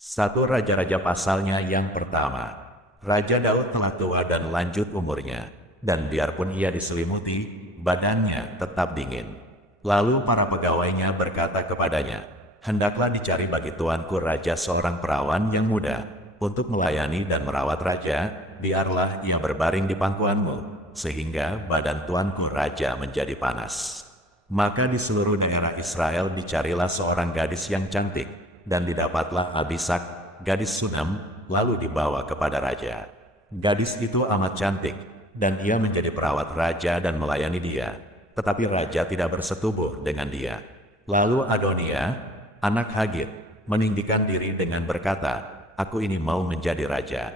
Satu Raja-Raja pasalnya yang pertama. Raja Daud telah tua dan lanjut umurnya, dan biarpun ia diselimuti, badannya tetap dingin. Lalu para pegawainya berkata kepadanya, "Hendaklah dicari bagi tuanku raja seorang perawan yang muda, untuk melayani dan merawat raja, biarlah ia berbaring di pangkuanmu, sehingga badan tuanku raja menjadi panas." Maka di seluruh daerah Israel dicarilah seorang gadis yang cantik, dan didapatlah Abisak, gadis Sunam, lalu dibawa kepada raja. Gadis itu amat cantik, dan ia menjadi perawat raja dan melayani dia. Tetapi raja tidak bersetubuh dengan dia. Lalu Adonia, anak Hagit, meninggikan diri dengan berkata, "Aku ini mau menjadi raja."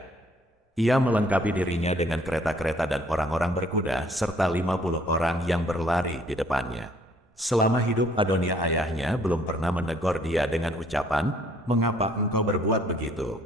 Ia melengkapi dirinya dengan kereta-kereta dan orang-orang berkuda, serta 50 orang yang berlari di depannya. Selama hidup Adonia ayahnya belum pernah menegur dia dengan ucapan, "Mengapa engkau berbuat begitu?"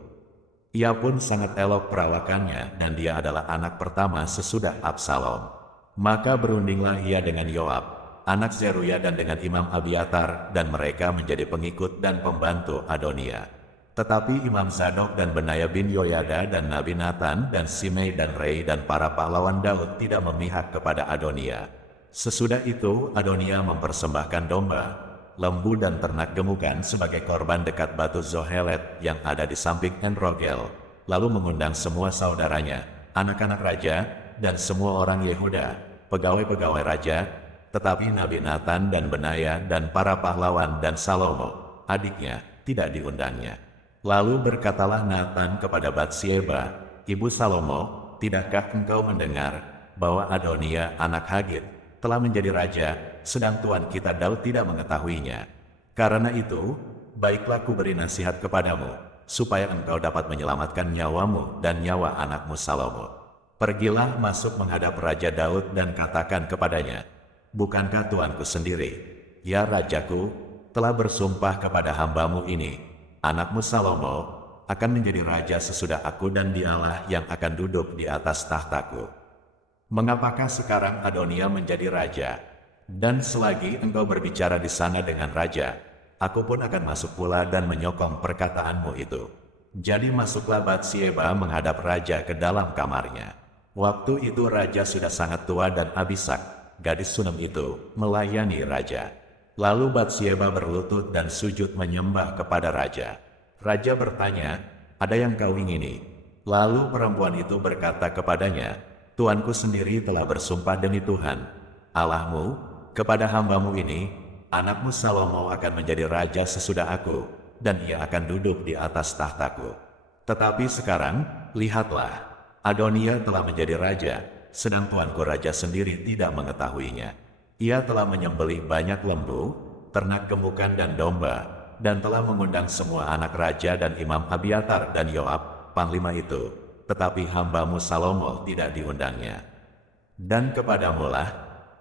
Ia pun sangat elok perawakannya, dan dia adalah anak pertama sesudah Absalom. Maka berundinglah ia dengan Yoab, anak Zeruya, dan dengan Imam Abiatar, dan mereka menjadi pengikut dan pembantu Adonia. Tetapi Imam Zadok dan Benaya bin Yoyada dan Nabi Nathan dan Simei dan Rei dan para pahlawan Daud tidak memihak kepada Adonia. Sesudah itu Adonia mempersembahkan domba, lembu dan ternak gemukan sebagai korban dekat batu Zohelet yang ada di samping En-Rogel, lalu mengundang semua saudaranya, anak-anak raja, dan semua orang Yehuda, pegawai-pegawai raja, tetapi Nabi Nathan dan Benaya dan para pahlawan dan Salomo, adiknya, tidak diundangnya. Lalu berkatalah Nathan kepada Batsyeba, ibu Salomo, "Tidakkah engkau mendengar bahwa Adonia anak Hagit telah menjadi raja, sedang tuan kita Daud tidak mengetahuinya? Karena itu, baiklah ku beri nasihat kepadamu, supaya engkau dapat menyelamatkan nyawamu dan nyawa anakmu Salomo. Pergilah masuk menghadap Raja Daud dan katakan kepadanya, 'Bukankah tuanku sendiri, ya rajaku, telah bersumpah kepada hambamu ini, anakmu Salomo akan menjadi raja sesudah aku, dan dialah yang akan duduk di atas tahtaku. Mengapakah sekarang Adonia menjadi raja? Dan selagi engkau berbicara di sana dengan raja, aku pun akan masuk pula dan menyokong perkataanmu itu.' Jadi masuklah Batsyeba menghadap raja ke dalam kamarnya. Waktu itu raja sudah sangat tua, dan Abisak, gadis Sunam itu, melayani raja. Lalu Batsyeba berlutut dan sujud menyembah kepada raja. Raja bertanya, 'Ada yang kau ingini?' Lalu perempuan itu berkata kepadanya, 'Tuanku sendiri telah bersumpah demi Tuhan, Allahmu, kepada hambamu ini, anakmu Salomo akan menjadi raja sesudah aku, dan ia akan duduk di atas tahtaku. Tetapi sekarang, lihatlah, Adonia telah menjadi raja, sedang tuanku raja sendiri tidak mengetahuinya. Ia telah menyembelih banyak lembu, ternak gemukan dan domba, dan telah mengundang semua anak raja dan Imam Abiatar dan Yoab, panglima itu, tetapi hambamu Salomo tidak diundangnya. Dan kepadamulah,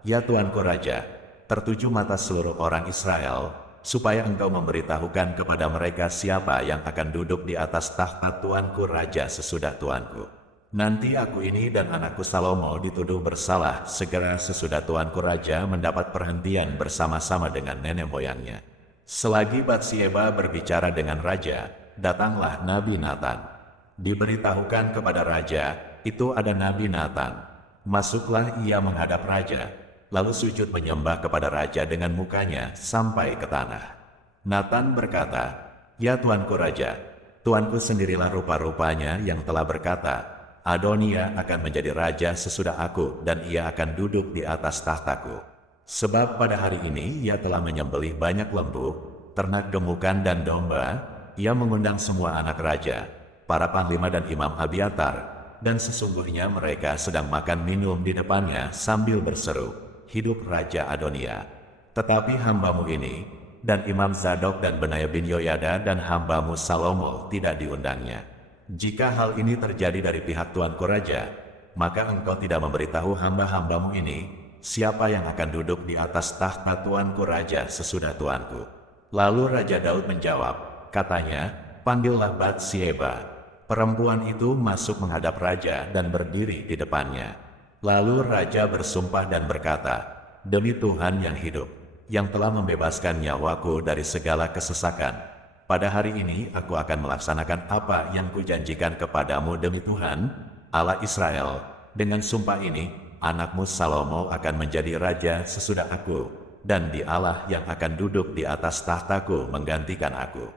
ya tuanku raja, tertuju mata seluruh orang Israel, supaya engkau memberitahukan kepada mereka siapa yang akan duduk di atas tahta tuanku raja sesudah tuanku. Nanti aku ini dan anakku Salomo dituduh bersalah segera sesudah tuanku raja mendapat perhentian bersama-sama dengan nenek moyangnya." Selagi Batsyeba berbicara dengan raja, datanglah Nabi Nathan. Diberitahukan kepada raja, itu ada Nabi Nathan. Masuklah ia menghadap raja, lalu sujud menyembah kepada raja dengan mukanya sampai ke tanah. Nathan berkata, "Ya tuanku raja, tuanku sendirilah rupa-rupanya yang telah berkata, Adonia akan menjadi raja sesudah aku, dan ia akan duduk di atas tahtaku. Sebab pada hari ini ia telah menyembelih banyak lembu, ternak gemukan dan domba, ia mengundang semua anak raja, para panglima dan Imam Abiatar, dan sesungguhnya mereka sedang makan minum di depannya sambil berseru, 'Hidup Raja Adonia!' Tetapi hambamu ini, dan Imam Zadok dan Benaya bin Yoyada dan hambamu Salomo tidak diundangnya. Jika hal ini terjadi dari pihak tuanku raja, maka engkau tidak memberitahu hamba-hambamu ini, siapa yang akan duduk di atas tahta tuanku raja sesudah tuanku." Lalu Raja Daud menjawab, katanya, "Panggillah Batsyeba." Perempuan itu masuk menghadap raja dan berdiri di depannya. Lalu raja bersumpah dan berkata, "Demi Tuhan yang hidup, yang telah membebaskan nyawaku dari segala kesesakan, pada hari ini aku akan melaksanakan apa yang kujanjikan kepadamu demi Tuhan, Allah Israel. Dengan sumpah ini, anakmu Salomo akan menjadi raja sesudah aku, dan dialah yang akan duduk di atas tahtaku menggantikan aku."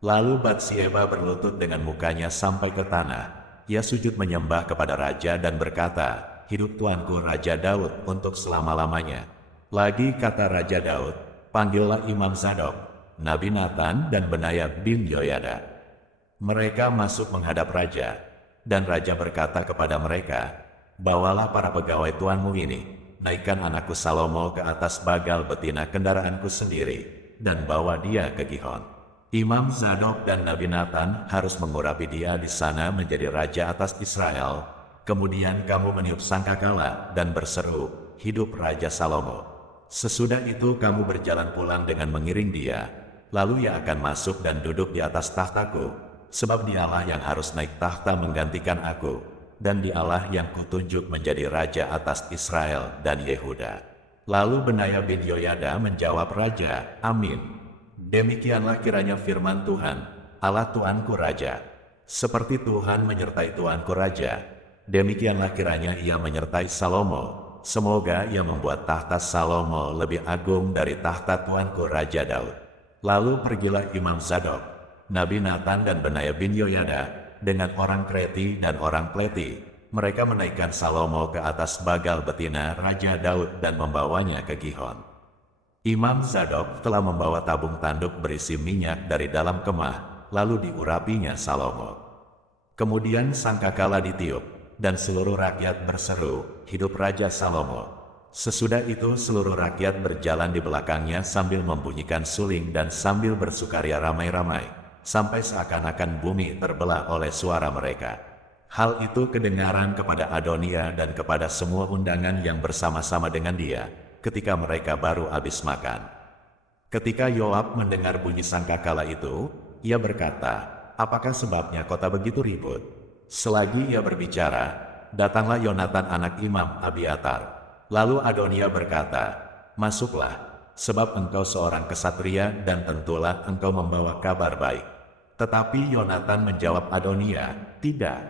Lalu Batsyeba berlutut dengan mukanya sampai ke tanah. Ia sujud menyembah kepada raja dan berkata, "Hidup tuanku Raja Daud untuk selama-lamanya." Lagi kata Raja Daud, "Panggillah Imam Zadok, Nabi Nathan dan Benaya bin Yoyada." Mereka masuk menghadap raja, dan raja berkata kepada mereka, "Bawalah para pegawai tuanmu ini, naikkan anakku Salomo ke atas bagal betina kendaraanku sendiri, dan bawa dia ke Gihon. Imam Zadok dan Nabi Nathan harus mengurapi dia di sana menjadi raja atas Israel. Kemudian kamu meniup sangkakala dan berseru, 'Hidup Raja Salomo.' Sesudah itu kamu berjalan pulang dengan mengiring dia. Lalu ia akan masuk dan duduk di atas tahtaku, sebab dialah yang harus naik tahta menggantikan aku, dan dialah yang kutunjuk menjadi raja atas Israel dan Yehuda." Lalu Benaya bin Yoyada menjawab raja, "Amin. Demikianlah kiranya firman Tuhan, Allah Tuanku Raja. Seperti Tuhan menyertai Tuanku Raja, demikianlah kiranya ia menyertai Salomo. Semoga ia membuat tahta Salomo lebih agung dari tahta Tuanku Raja Daud." Lalu pergilah Imam Zadok, Nabi Nathan dan Benaya bin Yoyada dengan orang Kreti dan orang Pleti. Mereka menaikkan Salomo ke atas bagal betina Raja Daud dan membawanya ke Gihon. Imam Zadok telah membawa tabung tanduk berisi minyak dari dalam kemah, lalu diurapinya Salomo. Kemudian sangkakala ditiup, dan seluruh rakyat berseru, "Hidup Raja Salomo." Sesudah itu seluruh rakyat berjalan di belakangnya sambil membunyikan suling dan sambil bersukaria ramai-ramai, sampai seakan-akan bumi terbelah oleh suara mereka. Hal itu kedengaran kepada Adonia dan kepada semua undangan yang bersama-sama dengan dia, ketika mereka baru habis makan. Ketika Yoab mendengar bunyi sangkakala itu, ia berkata, "Apakah sebabnya kota begitu ribut?" Selagi ia berbicara, datanglah Yonatan anak Imam Abiatar. Lalu Adonia berkata, "Masuklah, sebab engkau seorang kesatria dan tentulah engkau membawa kabar baik." Tetapi Yonatan menjawab Adonia, "Tidak,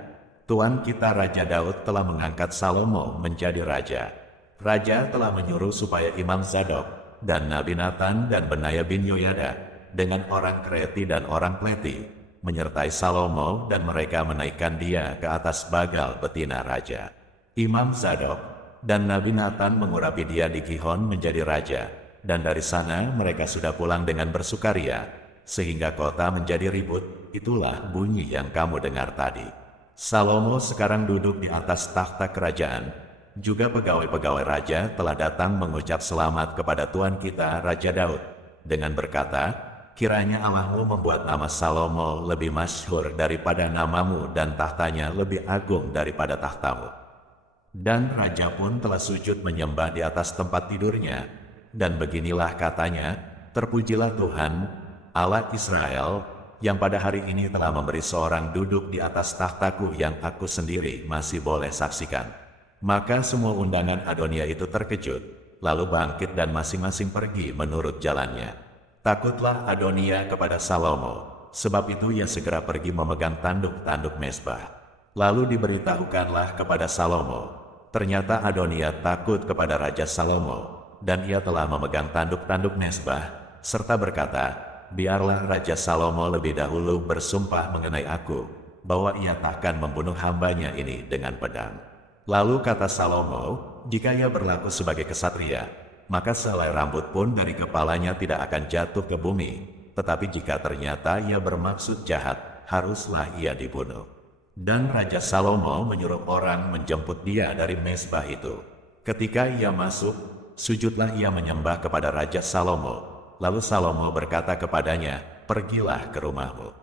Tuan kita Raja Daud telah mengangkat Salomo menjadi raja. Raja telah menyuruh supaya Imam Zadok dan Nabi Nathan dan Benaya bin Yoyada dengan orang Kreti dan orang Pleti menyertai Salomo dan mereka menaikkan dia ke atas bagal betina raja. Imam Zadok dan Nabi Nathan mengurapi dia di Gihon menjadi raja, dan dari sana mereka sudah pulang dengan bersukaria, sehingga kota menjadi ribut. Itulah bunyi yang kamu dengar tadi." Salomo sekarang duduk di atas takhta kerajaan. Juga pegawai-pegawai raja telah datang mengucap selamat kepada Tuan kita Raja Daud, dengan berkata, "Kiranya Allahmu membuat nama Salomo lebih masyhur daripada namamu dan tahtanya lebih agung daripada tahtamu." Dan raja pun telah sujud menyembah di atas tempat tidurnya. Dan beginilah katanya, "Terpujilah Tuhan, Allah Israel, yang pada hari ini telah memberi seorang duduk di atas tahtaku yang aku sendiri masih boleh saksikan." Maka semua undangan Adonia itu terkejut, lalu bangkit dan masing-masing pergi menurut jalannya. Takutlah Adonia kepada Salomo, sebab itu ia segera pergi memegang tanduk-tanduk mezbah. Lalu diberitahukanlah kepada Salomo. Ternyata Adonia takut kepada Raja Salomo, dan ia telah memegang tanduk-tanduk mezbah, serta berkata, "Biarlah Raja Salomo lebih dahulu bersumpah mengenai aku, bahwa ia takkan membunuh hambanya ini dengan pedang." Lalu kata Salomo, "Jika ia berlaku sebagai kesatria, maka sehelai rambut pun dari kepalanya tidak akan jatuh ke bumi. Tetapi jika ternyata ia bermaksud jahat, haruslah ia dibunuh." Dan Raja Salomo menyuruh orang menjemput dia dari mezbah itu. Ketika ia masuk, sujudlah ia menyembah kepada Raja Salomo. Lalu Salomo berkata kepadanya, "Pergilah ke rumahmu."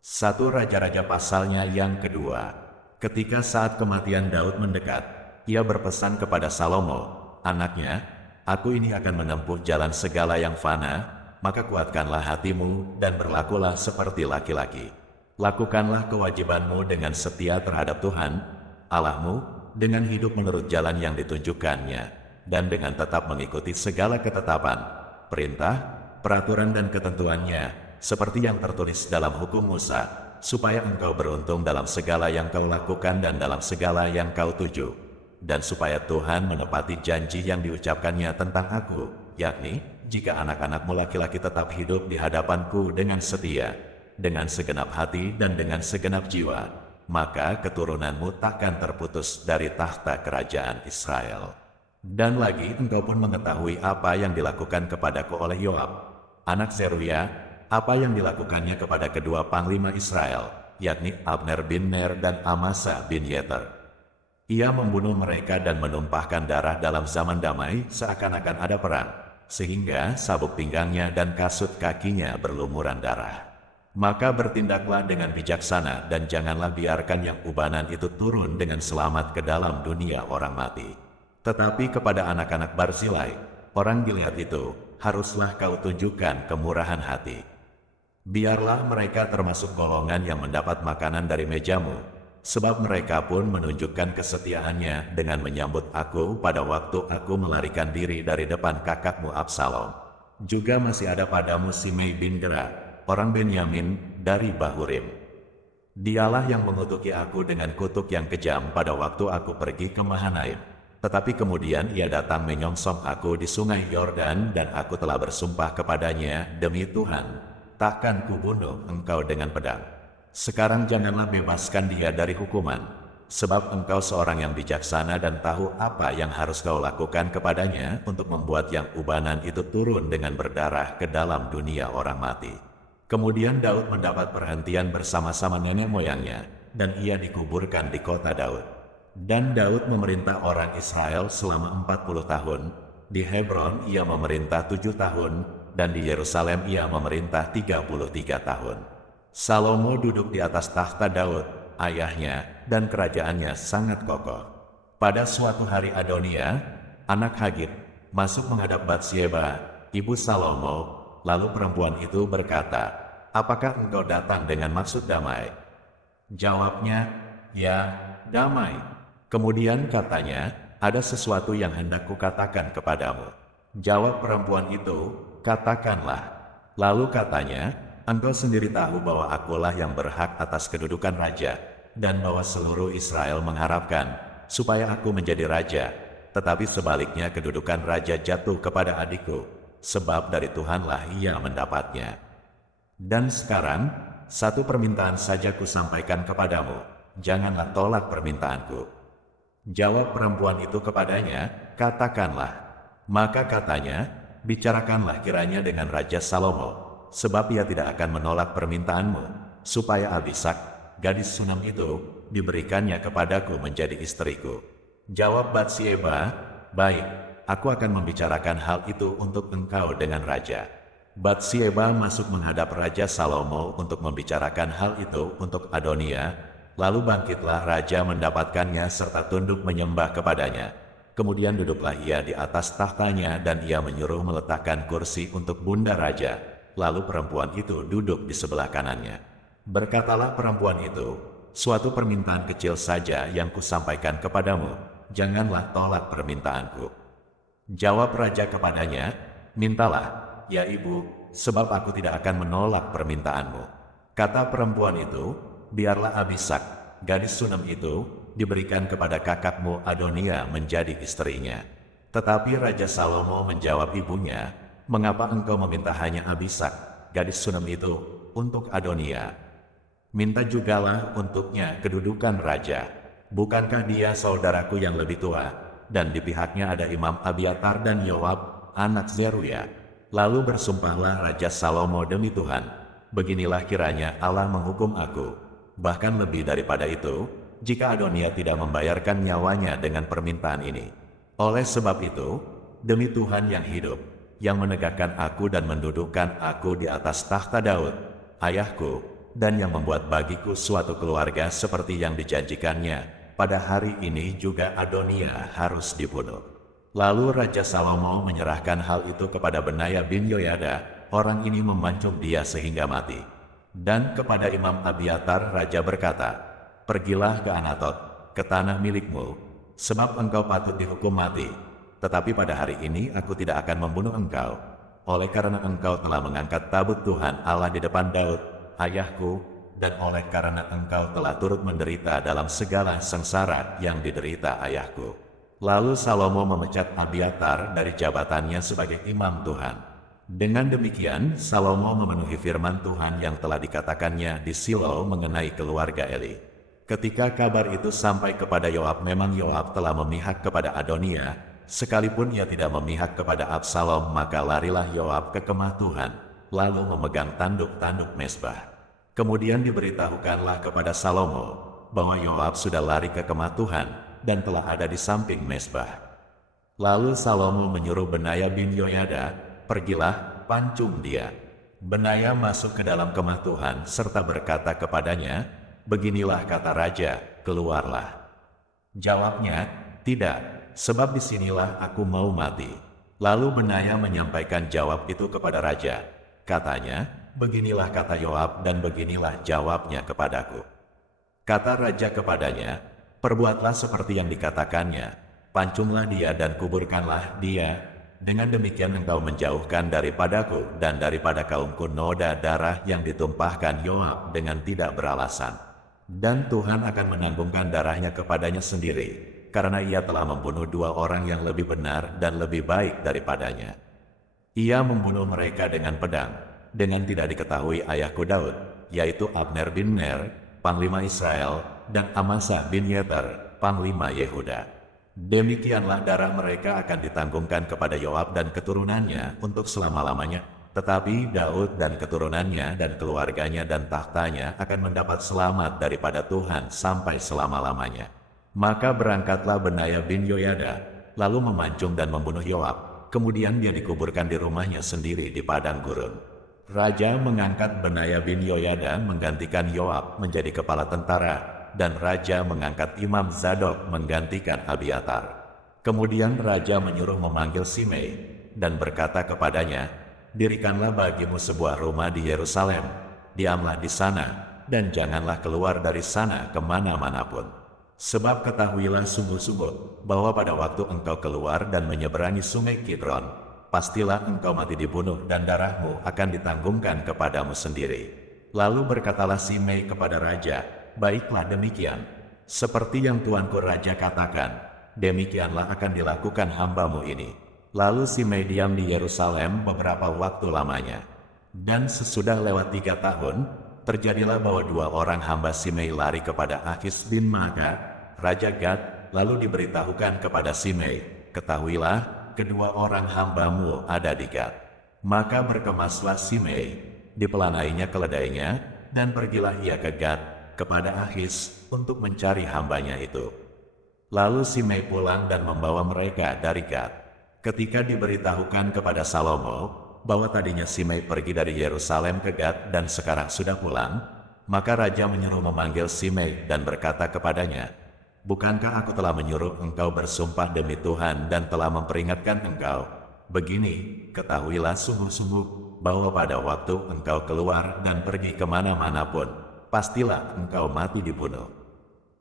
1 Raja-Raja pasalnya yang kedua. Ketika saat kematian Daud mendekat, ia berpesan kepada Salomo, "Anaknya, aku ini akan menempuh jalan segala yang fana, maka kuatkanlah hatimu dan berlakulah seperti laki-laki. Lakukanlah kewajibanmu dengan setia terhadap Tuhan, Allahmu, dengan hidup menurut jalan yang ditunjukkannya, dan dengan tetap mengikuti segala ketetapan, perintah, peraturan dan ketentuannya, seperti yang tertulis dalam hukum Musa, supaya engkau beruntung dalam segala yang kau lakukan dan dalam segala yang kau tuju, dan supaya Tuhan menepati janji yang diucapkannya tentang aku, yakni, jika anak-anakmu laki-laki tetap hidup di hadapanku dengan setia, dengan segenap hati dan dengan segenap jiwa, maka keturunanmu takkan terputus dari tahta kerajaan Israel. Dan lagi engkau pun mengetahui apa yang dilakukan kepadaku oleh Yoab, anak Zeruya, apa yang dilakukannya kepada kedua panglima Israel, yakni Abner bin Ner dan Amasa bin Yeter. Ia membunuh mereka dan menumpahkan darah dalam zaman damai seakan-akan ada perang, sehingga sabuk pinggangnya dan kasut kakinya berlumuran darah. Maka bertindaklah dengan bijaksana dan janganlah biarkan yang ubanan itu turun dengan selamat ke dalam dunia orang mati. Tetapi kepada anak-anak Barzilai, orang Gilead itu, haruslah kau tunjukkan kemurahan hati. Biarlah mereka termasuk golongan yang mendapat makanan dari mejamu, sebab mereka pun menunjukkan kesetiaannya dengan menyambut aku pada waktu aku melarikan diri dari depan kakakmu Absalom. Juga masih ada padamu Simei bin Gera, orang Benyamin dari Bahurim. Dialah yang mengutuki aku dengan kutuk yang kejam pada waktu aku pergi ke Mahanaim. Tetapi kemudian ia datang menyongsong aku di sungai Yordan dan aku telah bersumpah kepadanya, demi Tuhan, takkan kubunuh engkau dengan pedang. Sekarang janganlah bebaskan dia dari hukuman, sebab engkau seorang yang bijaksana dan tahu apa yang harus kau lakukan kepadanya untuk membuat yang ubanan itu turun dengan berdarah ke dalam dunia orang mati. Kemudian Daud mendapat perhentian bersama-sama nenek moyangnya, dan ia dikuburkan di kota Daud. Dan Daud memerintah orang Israel selama 40 tahun, di Hebron ia memerintah 7 tahun, dan di Yerusalem ia memerintah 33 tahun. Salomo duduk di atas tahta Daud, ayahnya, dan kerajaannya sangat kokoh. Pada suatu hari Adonia, anak Hagit, masuk menghadap Batsyeba, ibu Salomo, lalu perempuan itu berkata, "Apakah engkau datang dengan maksud damai?" Jawabnya, "Ya, damai." Kemudian katanya, "Ada sesuatu yang hendak kukatakan kepadamu." Jawab perempuan itu, "Katakanlah." Lalu katanya, "Engkau sendiri tahu bahwa akulah yang berhak atas kedudukan raja, dan bahwa seluruh Israel mengharapkan supaya aku menjadi raja. Tetapi sebaliknya kedudukan raja jatuh kepada adikku, sebab dari Tuhanlah ia mendapatnya. Dan sekarang, satu permintaan saja kusampaikan kepadamu, janganlah tolak permintaanku." Jawab perempuan itu kepadanya, "Katakanlah." Maka katanya, "Bicarakanlah kiranya dengan Raja Salomo, sebab ia tidak akan menolak permintaanmu, supaya Abisak, gadis Sunam itu, diberikannya kepadaku menjadi istriku." Jawab Batsyeba, "Baik, aku akan membicarakan hal itu untuk engkau dengan raja." Batsyeba masuk menghadap Raja Salomo untuk membicarakan hal itu untuk Adonia. Lalu bangkitlah raja mendapatkannya serta tunduk menyembah kepadanya. Kemudian duduklah ia di atas tahtanya dan ia menyuruh meletakkan kursi untuk bunda raja. Lalu perempuan itu duduk di sebelah kanannya. Berkatalah perempuan itu, "Suatu permintaan kecil saja yang kusampaikan kepadamu, janganlah tolak permintaanku." Jawab raja kepadanya, "Mintalah, ya ibu, sebab aku tidak akan menolak permintaanmu." Kata perempuan itu, "Biarlah Abisak, gadis Sunam itu, diberikan kepada kakakmu Adonia menjadi istrinya." Tetapi Raja Salomo menjawab ibunya, "Mengapa engkau meminta hanya Abisak, gadis Sunam itu, untuk Adonia? Minta jugalah untuknya kedudukan raja. Bukankah dia saudaraku yang lebih tua, dan di pihaknya ada Imam Abiatar dan Yoab, anak Zeruya." Lalu bersumpahlah Raja Salomo, "Demi Tuhan, beginilah kiranya Allah menghukum aku, bahkan lebih daripada itu, jika Adonia tidak membayarkan nyawanya dengan permintaan ini. Oleh sebab itu, demi Tuhan yang hidup, yang menegakkan aku dan mendudukkan aku di atas tahta Daud, ayahku, dan yang membuat bagiku suatu keluarga seperti yang dijanjikannya, pada hari ini juga Adonia harus dibunuh." Lalu Raja Salomo menyerahkan hal itu kepada Benaya bin Yoyada, orang ini memancung dia sehingga mati. Dan kepada Imam Abiatar raja berkata, "Pergilah ke Anatot, ke tanah milikmu, sebab engkau patut dihukum mati. Tetapi pada hari ini aku tidak akan membunuh engkau." oleh karena engkau telah mengangkat tabut Tuhan Allah di depan Daud, ayahku, dan oleh karena engkau telah turut menderita dalam segala sengsara yang diderita ayahku. Lalu Salomo memecat Abiatar dari jabatannya sebagai imam Tuhan. Dengan demikian, Salomo memenuhi firman Tuhan yang telah dikatakannya di Silo mengenai keluarga Eli. Ketika kabar itu sampai kepada Yoab, memang Yoab telah memihak kepada Adonia, sekalipun ia tidak memihak kepada Absalom, maka larilah Yoab ke kemah Tuhan, lalu memegang tanduk-tanduk mezbah. Kemudian diberitahukanlah kepada Salomo bahwa Yoab sudah lari ke kemah Tuhan dan telah ada di samping mezbah. Lalu Salomo menyuruh Benaya bin Yoyada, "Pergilah, pancung dia." Benaya masuk ke dalam kemah Tuhan serta berkata kepadanya, "Beginilah kata raja, keluarlah." Jawabnya, "Tidak, sebab disinilah aku mau mati." Lalu Benaya menyampaikan jawab itu kepada raja. Katanya, "Beginilah kata Yoab dan beginilah jawabnya kepadaku." Kata raja kepadanya, "Perbuatlah seperti yang dikatakannya, pancunglah dia dan kuburkanlah dia. Dengan demikian engkau menjauhkan daripadaku dan daripada kaumku noda darah yang ditumpahkan Yoab dengan tidak beralasan. Dan Tuhan akan menanggungkan darahnya kepadanya sendiri, karena ia telah membunuh dua orang yang lebih benar dan lebih baik daripadanya. Ia membunuh mereka dengan pedang, dengan tidak diketahui ayahku Daud, yaitu Abner bin Ner, panglima Israel, dan Amasa bin Yeter, panglima Yehuda. Demikianlah darah mereka akan ditanggungkan kepada Yoab dan keturunannya untuk selama-lamanya, tetapi Daud dan keturunannya dan keluarganya dan tahtanya akan mendapat selamat daripada Tuhan sampai selama-lamanya." Maka berangkatlah Benaya bin Yoyada, lalu memancung dan membunuh Yoab, kemudian dia dikuburkan di rumahnya sendiri di padang gurun. Raja mengangkat Benaya bin Yoyada menggantikan Yoab menjadi kepala tentara, dan raja mengangkat Imam Zadok menggantikan Abiatar. Kemudian raja menyuruh memanggil Simei, dan berkata kepadanya, "Dirikanlah bagimu sebuah rumah di Yerusalem, diamlah di sana, dan janganlah keluar dari sana kemana-mana pun. Sebab ketahuilah sungguh-sungguh, bahwa pada waktu engkau keluar dan menyeberangi sungai Kidron, pastilah engkau mati dibunuh dan darahmu akan ditanggungkan kepadamu sendiri." Lalu berkatalah Simei kepada raja, "Baiklah demikian. Seperti yang tuanku raja katakan, demikianlah akan dilakukan hambamu ini." Lalu Simei diam di Yerusalem beberapa waktu lamanya. Dan sesudah lewat 3 tahun, terjadilah bahwa 2 orang hamba Simei lari kepada Akis bin Maaka, raja Gad, lalu diberitahukan kepada Simei, "Ketahuilah, kedua orang hambamu ada di Gad." Maka berkemaslah Simei, dipelanainya keledainya, dan pergilah ia ke Gad, kepada Akis, untuk mencari hambanya itu. Lalu Simei pulang dan membawa mereka dari Gad. Ketika diberitahukan kepada Salomo, bahwa tadinya Simei pergi dari Yerusalem ke Gad dan sekarang sudah pulang, maka raja menyuruh memanggil Simei dan berkata kepadanya, "Bukankah aku telah menyuruh engkau bersumpah demi Tuhan dan telah memperingatkan engkau? Begini, ketahuilah sungguh-sungguh, bahwa pada waktu engkau keluar dan pergi kemana-mana pun, pastilah engkau mati dibunuh."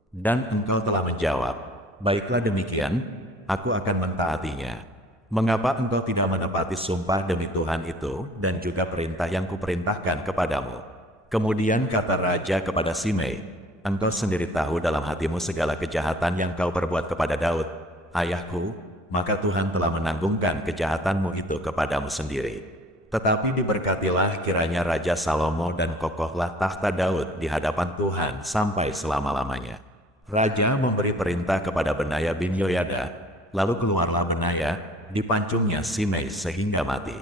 Dan engkau telah menjawab, "Baiklah demikian, aku akan mentaatinya." Mengapa engkau tidak menepati sumpah demi Tuhan itu dan juga perintah yang kuperintahkan kepadamu? Kemudian kata raja kepada Simei, "Engkau sendiri tahu dalam hatimu segala kejahatan yang kau perbuat kepada Daud, ayahku, maka Tuhan telah menanggungkan kejahatanmu itu kepadamu sendiri. Tetapi diberkatilah kiranya Raja Salomo dan kokohlah takhta Daud di hadapan Tuhan sampai selama-lamanya." Raja memberi perintah kepada Benaya bin Yoyada, lalu keluarlah Benaya, dipancungnya Simei sehingga mati.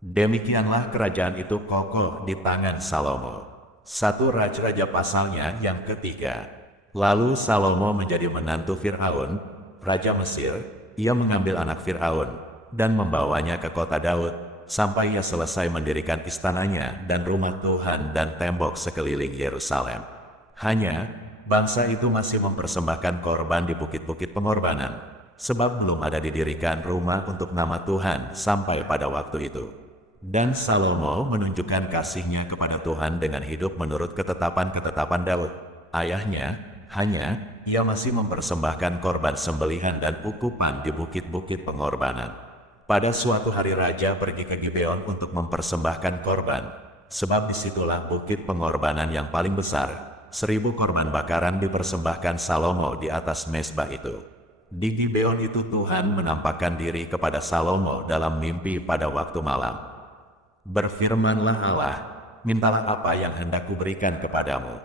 Demikianlah kerajaan itu kokoh di tangan Salomo. 1 Raja-Raja pasalnya yang ketiga. Lalu Salomo menjadi menantu Fir'aun, Raja Mesir. Ia mengambil anak Fir'aun dan membawanya ke kota Daud, sampai ia selesai mendirikan istananya dan rumah Tuhan dan tembok sekeliling Yerusalem. Hanya, bangsa itu masih mempersembahkan korban di bukit-bukit pengorbanan, sebab belum ada didirikan rumah untuk nama Tuhan sampai pada waktu itu. Dan Salomo menunjukkan kasihnya kepada Tuhan dengan hidup menurut ketetapan-ketetapan Daud, ayahnya, hanya ia masih mempersembahkan korban sembelihan dan ukupan di bukit-bukit pengorbanan. Pada suatu hari raja pergi ke Gibeon untuk mempersembahkan korban, sebab disitulah bukit pengorbanan yang paling besar. 1000 korban bakaran dipersembahkan Salomo di atas mezbah itu. Di Gibeon itu Tuhan menampakkan diri kepada Salomo dalam mimpi pada waktu malam. Berfirmanlah Allah, mintalah apa yang hendak kuberikan kepadamu.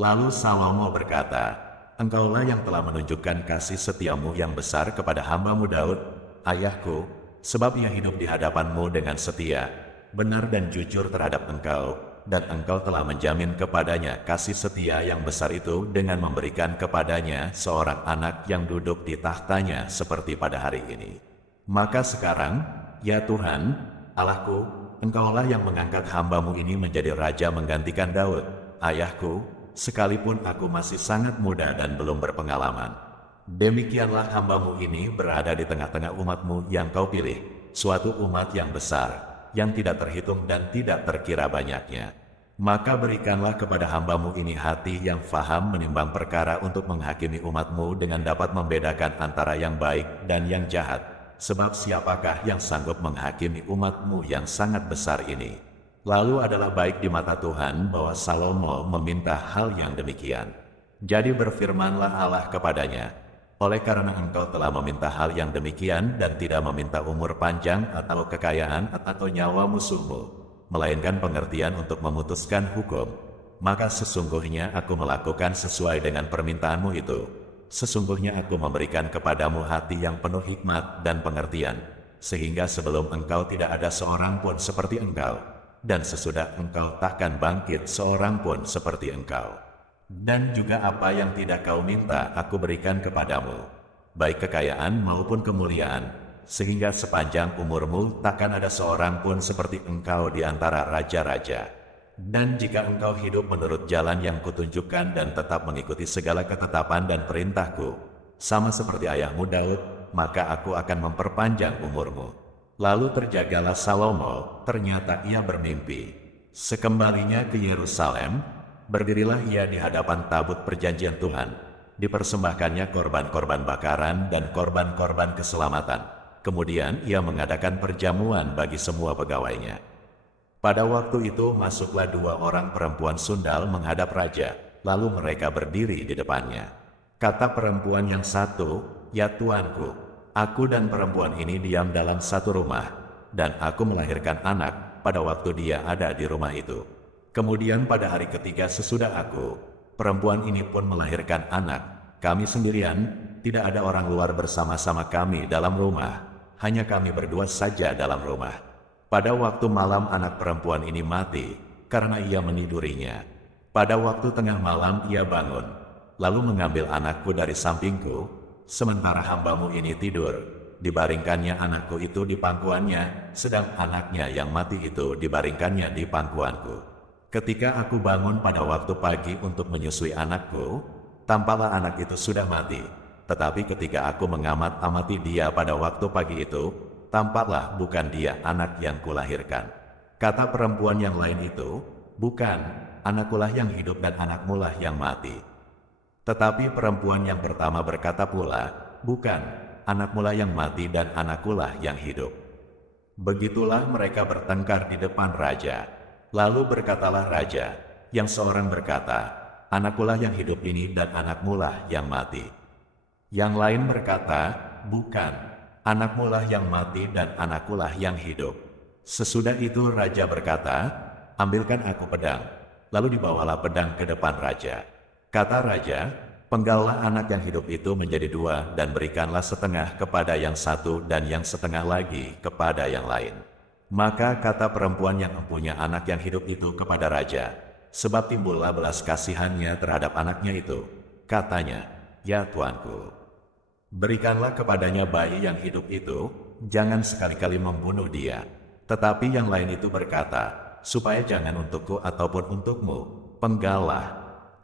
Lalu Salomo berkata, engkaulah yang telah menunjukkan kasih setiamu yang besar kepada hambamu Daud, ayahku, sebab ia hidup di hadapanmu dengan setia, benar dan jujur terhadap engkau, dan engkau telah menjamin kepadanya kasih setia yang besar itu dengan memberikan kepadanya seorang anak yang duduk di tahtanya seperti pada hari ini. Maka sekarang, ya Tuhan, Allahku, engkaulah yang mengangkat hambamu ini menjadi raja menggantikan Daud, ayahku, sekalipun aku masih sangat muda dan belum berpengalaman. Demikianlah hambamu ini berada di tengah-tengah umatmu yang kau pilih, suatu umat yang besar, yang tidak terhitung dan tidak terkira banyaknya. Maka berikanlah kepada hambamu ini hati yang faham menimbang perkara untuk menghakimi umatmu dengan dapat membedakan antara yang baik dan yang jahat. Sebab siapakah yang sanggup menghakimi umatmu yang sangat besar ini? Lalu adalah baik di mata Tuhan bahwa Salomo meminta hal yang demikian. Jadi berfirmanlah Allah kepadanya, oleh karena engkau telah meminta hal yang demikian dan tidak meminta umur panjang atau kekayaan atau nyawa musuhmu, melainkan pengertian untuk memutuskan hukum, maka sesungguhnya aku melakukan sesuai dengan permintaanmu itu. Sesungguhnya aku memberikan kepadamu hati yang penuh hikmat dan pengertian, sehingga sebelum engkau tidak ada seorang pun seperti engkau, dan sesudah engkau takkan bangkit seorang pun seperti engkau. Dan juga apa yang tidak kau minta aku berikan kepadamu, baik kekayaan maupun kemuliaan, sehingga sepanjang umurmu takkan ada seorang pun seperti engkau di antara raja-raja. Dan jika engkau hidup menurut jalan yang kutunjukkan dan tetap mengikuti segala ketetapan dan perintahku, sama seperti ayahmu Daud, maka aku akan memperpanjang umurmu. Lalu terjagalah Salomo, ternyata ia bermimpi. Sekembalinya ke Yerusalem, berdirilah ia di hadapan tabut perjanjian Tuhan. Dipersembahkannya korban-korban bakaran dan korban-korban keselamatan. Kemudian ia mengadakan perjamuan bagi semua pegawainya. Pada waktu itu masuklah 2 orang perempuan sundal menghadap raja, lalu mereka berdiri di depannya. Kata perempuan yang satu, ya tuanku, aku dan perempuan ini diam dalam satu rumah, dan aku melahirkan anak pada waktu dia ada di rumah itu. Kemudian pada hari ketiga sesudah aku, perempuan ini pun melahirkan anak. Kami sendirian, tidak ada orang luar bersama-sama kami dalam rumah, hanya kami berdua saja dalam rumah. Pada waktu malam anak perempuan ini mati, karena ia menidurinya. Pada waktu tengah malam ia bangun, lalu mengambil anakku dari sampingku, sementara hambamu ini tidur. Dibaringkannya anakku itu di pangkuannya, sedang anaknya yang mati itu dibaringkannya di pangkuanku. Ketika aku bangun pada waktu pagi untuk menyusui anakku, tampaklah anak itu sudah mati. Tetapi ketika aku mengamati dia pada waktu pagi itu, tampaklah bukan dia anak yang kulahirkan. Kata perempuan yang lain itu, bukan, anakkulah yang hidup dan anakmulah yang mati. Tetapi perempuan yang pertama berkata pula, bukan, anakmulah yang mati dan anakkulah yang hidup. Begitulah mereka bertengkar di depan raja. Lalu berkatalah raja, yang seorang berkata, anakkulah yang hidup ini dan anakmulah yang mati. Yang lain berkata, bukan, anakmulah yang mati dan anakkulah yang hidup. Sesudah itu raja berkata, ambilkan aku pedang. Lalu dibawalah pedang ke depan raja. Kata raja, penggallah anak yang hidup itu menjadi 2 dan berikanlah setengah kepada yang satu dan yang setengah lagi kepada yang lain. Maka kata perempuan yang mempunyai anak yang hidup itu kepada raja, sebab timbullah belas kasihannya terhadap anaknya itu. Katanya, ya tuanku, berikanlah kepadanya bayi yang hidup itu, jangan sekali-kali membunuh dia. Tetapi yang lain itu berkata, supaya jangan untukku ataupun untukmu, penggallah.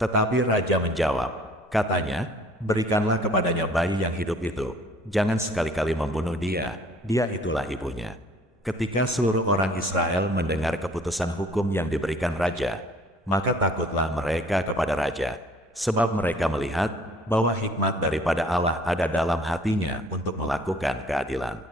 Tetapi raja menjawab, katanya, berikanlah kepadanya bayi yang hidup itu, jangan sekali-kali membunuh dia, dia itulah ibunya. Ketika seluruh orang Israel mendengar keputusan hukum yang diberikan raja, maka takutlah mereka kepada raja, sebab mereka melihat bahwa hikmat daripada Allah ada dalam hatinya untuk melakukan keadilan.